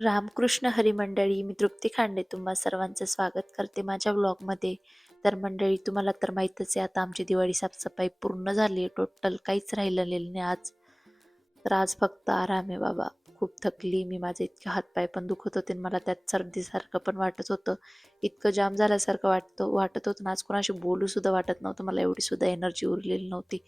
रामकृष्ण हरी मंडळी मी तृप्ती खांडे तुम्हा सर्वांचं स्वागत करते माझ्या ब्लॉगमध्ये तर मंडळी तुम्हाला तर माहीतच आहे आता आमची दिवाळी साफसफाई पूर्ण झाली आहे. टोटल काहीच राहिलेलं नाही आज. तर आज फक्त आराम आहे बाबा. खूप थकली मी माझे इतके हातपाय पण दुखत होते आणि मला त्यात सर्दीसारखं पण वाटत होतं. इतकं जाम झाल्यासारखं वाटतं वाटत होतं ना आज कोणाशी बोलूसुद्धा वाटत नव्हतं. मला एवढीसुद्धा एनर्जी उरलेली नव्हती.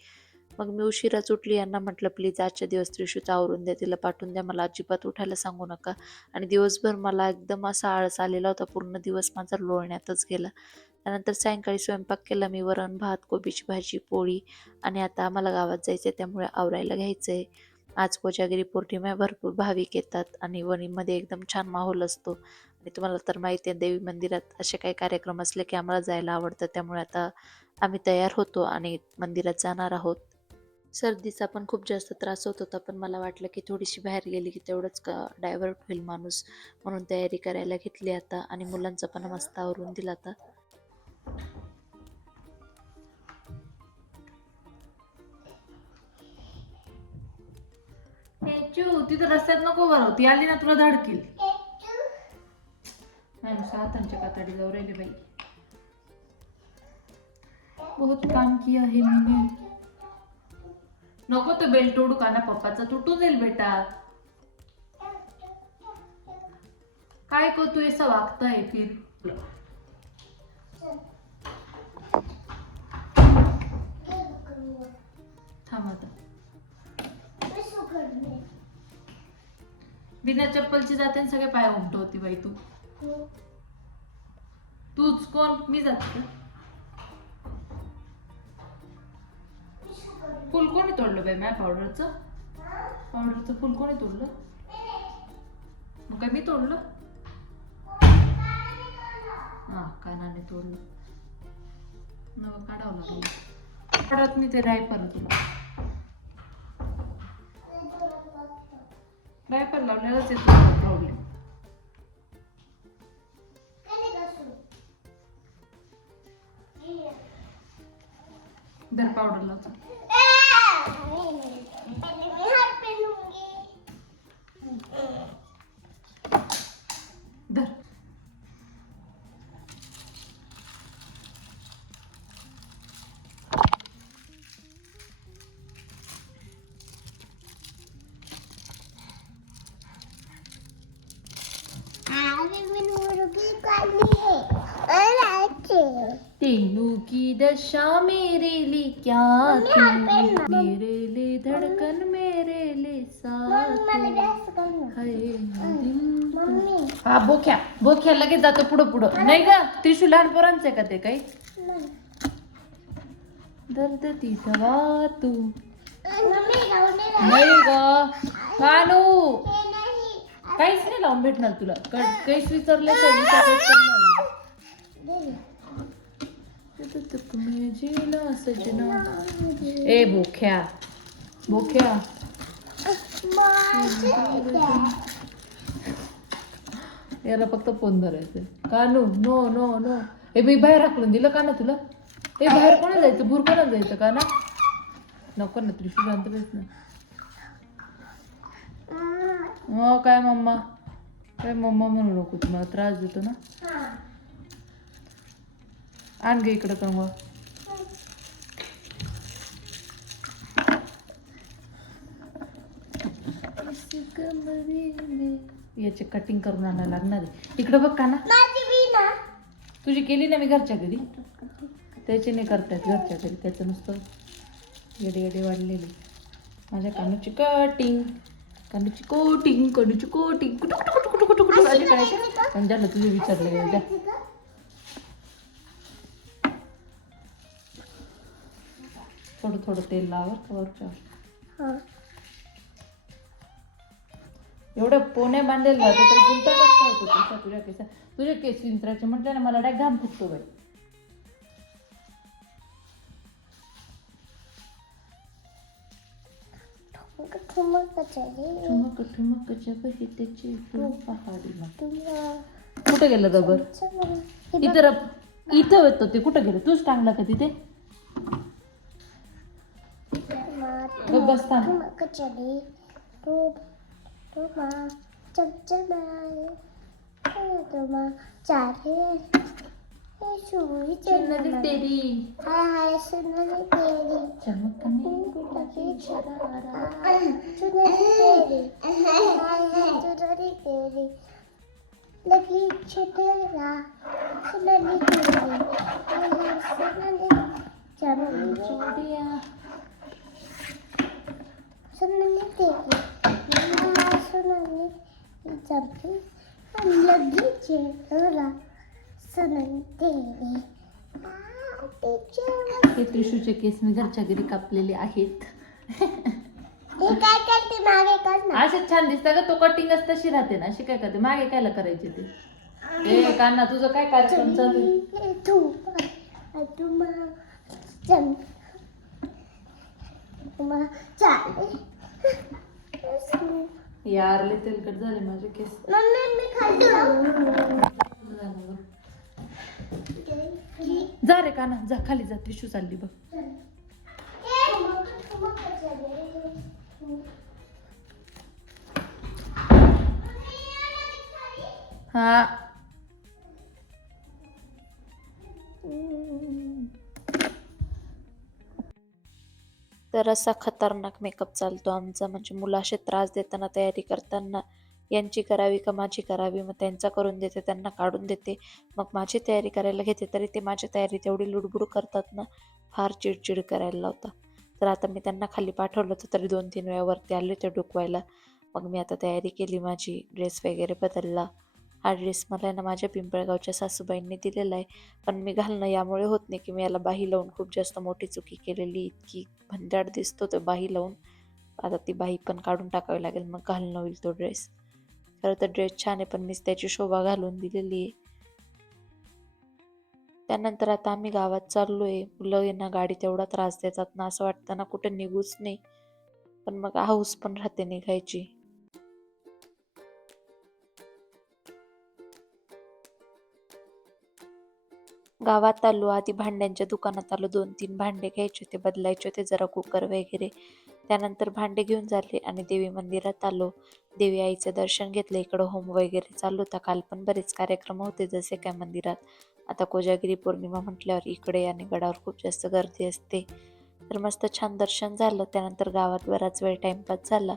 मग मी उशिराच उठली यांना म्हटलं प्लीज आजच्या दिवस त्रिशूचा आवरून द्या तिला पाठवून द्या. मला अजिबात उठायला सांगू नका. आणि दिवसभर मला एकदम असा आळस आलेला होता. पूर्ण दिवस माझा लोळण्यातच गेला. त्यानंतर सायंकाळी स्वयंपाक केला. मी वरण भात कोबीची भाजी पोळी आणि आता आम्हाला गावात जायचं आहे त्यामुळे आवरायला घ्यायचं आहे आज कोजागिरी पौर्णिमा भरपूर भाविक येतात आणि वणीमध्ये एकदम छान माहोल असतो. आणि तुम्हाला तर माहिती आहे देवी मंदिरात असे काही कार्यक्रम असले की आम्हाला जायला आवडतं. त्यामुळे आता आम्ही तयार होतो आणि मंदिरात जाणार आहोत. सर्दीचा पण खूप जास्त त्रास होत होता पण मला वाटलं की थोडीशी बाहेर गेली की तेवढंच का डायव्हर्ट होईल माणूस म्हणून तयारी करायला घेतली आता आणि मुलांचं पण मस्त आवरून दिला आता. चू तिथं रस्त्यात नको बरं ती आली ना तुला धडकील. नाही सातांच्या कातडी जाऊ राहिले बाई. बहुत काम किया है मैंने. नको तो बेल्ट तोडू का ना पप्पाचा तुटून जाईल बेटा. काय को तू असं वागताय फिर? थांब आता. बिना चप्पलची जाते आणि सगळे पाय उमटवती बाई तू. तूच कोण? मी जाते फुल कोणी तोडलं बाई माझ्या पावडरचं पावडरचं फुल कोणी तोडलं? मग काय मी तोडलं? हा कानाने तोडलं? नवं काढावं लागलं. पडत मी ते रायपर तुला. रायपर लावल्यालाच येतो प्रॉब्लेम दर पावडर लावतो. तेनू की दशा मेरे लिए क्या थी? मेरे लिए धड़कन मेरे लिए साथ है। हा बोख्या बोख्या लगेच जातो पुढं पुढं. नाही का त्रिशू लहान पोरांचं आहे का ते काही? दर्द ती सवा तू नाही ग. कानू काहीच नाही लावून भेटणार तुला. क- काहीच विचारलं तर विचारलंच तर नाही. सजना ए बोख्या बोख्या याला फक्त फोन धरायचं कानू नो नो नो. ए मी बाहेर हाकलून दिलं का ना तुला? ए बाहेर कोणा जायचं? भूर कोणा जायचं? का ना नको ना त्रिशू शांत बस ना. हो काय मम्मा? काय मम्मा म्हणू नको तुम्हाला त्रास देतो ना? आण गे इकडं कंगवा. याचे कटिंग करून आणायला लागणार आहे. इकडं बघ का ना. तुझी केली ना मी घरच्या घरी? त्याचे नाही करतायत घरच्या घरी त्याचं नुसतं येडे येडे वाढलेले. माझ्या कानूची कटिंग कानूची कोटिंग कानूची कोटिंग कुठं कुठं कुठं कुठं कुठं कुठं असे करायचे पण झालं तुझे विचारलं जा थोडं थोडं तेल लावर कवरच्या एवढं पोण्या बांधलेलं जातं तर गुंताटच करतो तुझ्या केसा तुझ्या केस विंचरायचे म्हटलं ना मला डाय घाम फुटतो बाई ठुमक ठुमक ठुमकच्या बहितेची पहाडी कुठं गेलं रबर इथं रब इथं येतो ते कुठं गेलं तूच टांगला का तिथे गप्प बस थांब. चमचमाए तुम चाहे सुई सुनली तेरी हाय हाय सुनली तेरी चमकने लगी सुनली तेरी हाय हाय सुनली तेरी लगी छतरा सुनली तेरी हाय हाय हे टिशूचे केस मी घरच्या घरी कापलेले आहेत. काय करते मागे कर ना असे छान दिसतं का तो कटिंगच तशी राहते ना. अशी काय करते? मागे कायला करायचे ते? ए कान्हा तुझं काय कार्यक्रम चालू आहे? तू तुम चल तुम चाले यार लय तेलकट झाले माझे केस. मम्मी मी खाल्लं. जा रे काना जा खाली जा त्रिशू चालली बघ. हा. तर असा खतरनाक मेकअप चालतो आमचा. म्हणजे मुलाशी त्रास देताना तयारी करताना. यांची करावी का माझी करावी? मग त्यांचा करून देते त्यांना काढून देते. मग माझी तयारी करायला घेते तरी ते माझी तयारी तेवढी लुडबुड करतात ना फार चिडचिड करायला लावतात तर आता मी त्यांना खाली पाठवलं होतं तरी दोन तीन वेळा वरती आले होते डुकवायला. मग मी आता तयारी केली माझी ड्रेस वगैरे बदलला. हा ड्रेस मला ना माझ्या पिंपळगावच्या सासूबाईंनी दिलेला आहे. पण मी घालणं यामुळे होत नाही की मी याला बाही लावून खूप जास्त मोठी चुकी केलेली इतकी भंजाड दिसतो तो बाही लावून. आता ती बाही पण काढून टाकावी लागेल मग घालणं होईल तो ड्रेस. खरं तर ड्रेस छान आहे पण मीच त्याची शोभा घालून दिलेली आहे. त्यानंतर आता आम्ही गावात चाललो आहे मुलं यांना गाडी तेवढा त्रास देतात ना असं वाटतं ना कुठं निघूच नाही. पण मग हाऊस पण राहते निघायची. गावात आलो आधी भांड्यांच्या दुकानात आलो. दोन तीन भांडे घ्यायचे होते बदलायचे होते जरा कुकर वगैरे. त्यानंतर भांडे घेऊन झाले आणि देवी मंदिरात आलो. देवी आईचं दर्शन घेतलं इकडं होम वगैरे चालू होता. काल पण बरेच कार्यक्रम होते जसे काय मंदिरात. आता कोजागिरी पौर्णिमा म्हटल्यावर इकडे आणि गडावर खूप जास्त गर्दी असते. तर मस्त छान दर्शन झालं. त्यानंतर गावात बराच वेळ टाइमपास झाला.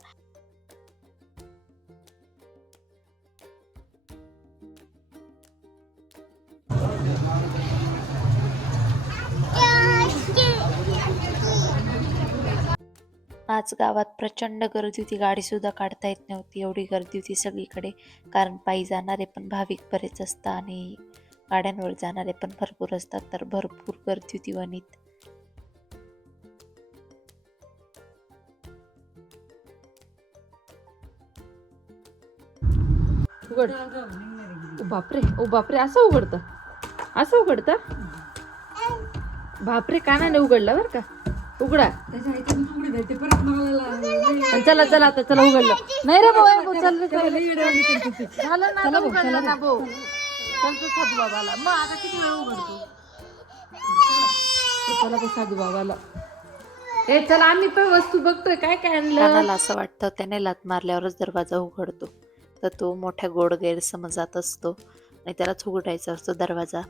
आज गावात प्रचंड गर्दी होती. गाडीसुद्धा काढता येत नव्हती. एवढी गर्दी होती सगळीकडे. कारण पायी जाणारे पण भाविक बरेच असतात आणि गाड्यांवर जाणारे पण भरपूर असतात. तर भरपूर गर्दी होती वणीत. उघड. ओ बापरे. ओ बापरे. असं उघडतं. असं उघडतं? बापरे. कानाने उघडलं बरं का? उघडा. चला चला आता चला उघडलं. नाही रे भाऊ चल रे, चल रे. झालं ना आता उघडलं ना भाऊ. चल साधू बाबाला. मग आता किती वेळ उघडतो? चला. तो साधू बाबाला. ए चला आम्ही पण वस्तू बघतोय. काय काय आणलं? असं वाटतं त्याने लात मारल्यावरच दरवाजा उघडतो. तर तो मोठ्या गोड गैरसमजात असतो. आणि त्यालाच उघडायचा असतो दरवाजा.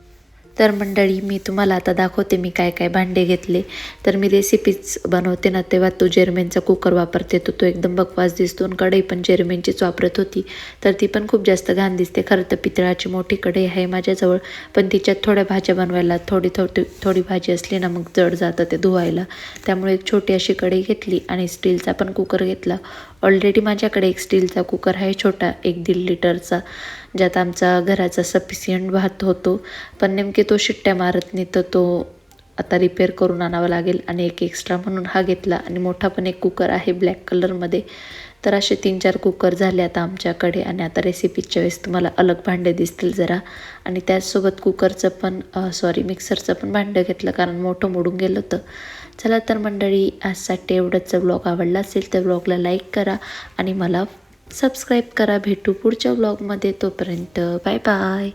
तर मंडळी मी तुम्हाला आता दाखवते मी काय काय भांडे घेतले. तर मी रेसिपीज बनवते ना तेव्हा तो जेरमेनचा कुकर वापरते तो. तो एकदम बकवास दिसतो आणि कढई पण जेरमेनचीच वापरत होती. तर ती पण खूप जास्त घाण दिसते. खरं तर पितळाची मोठी कढई आहे माझ्याजवळ पण तिच्यात थोड्या भाज्या बनवायला थोडी थोडी थोडी भाजी असली ना मग जड जातं ते धुवायला. त्यामुळे एक छोटी अशी कढई घेतली आणि स्टीलचा पण कुकर घेतला. ऑलरेडी माझ्याकडे एक स्टीलचा कुकर आहे छोटा एक दीड लिटरचा ज्यात आमचा घराचा सफिशियंट भात होतो. पण नेमके तो शिट्ट्या मारत नाही तर तो आता रिपेअर करून आणावा लागेल आणि एक एक्स्ट्रा म्हणून हा घेतला. आणि मोठा पण एक कुकर आहे ब्लॅक कलरमध्ये तर असे तीन चार कुकर झाले आता आमच्याकडे आणि आता रेसिपीच्या वेळेस तुम्हाला अलग भांडे दिसतील जरा. आणि त्याचसोबत कुकरचं पण सॉरी मिक्सरचं पण भांडं घेतलं कारण मोठं मोडून गेलं होतं. चला तर मंडळी आजसाठी एवढंच ब्लॉग आवडला असेल तर ब्लॉगला लाईक करा आणि मला सबस्क्राईब करा. भेटू पुढच्या ब्लॉगमध्ये तोपर्यंत बाय बाय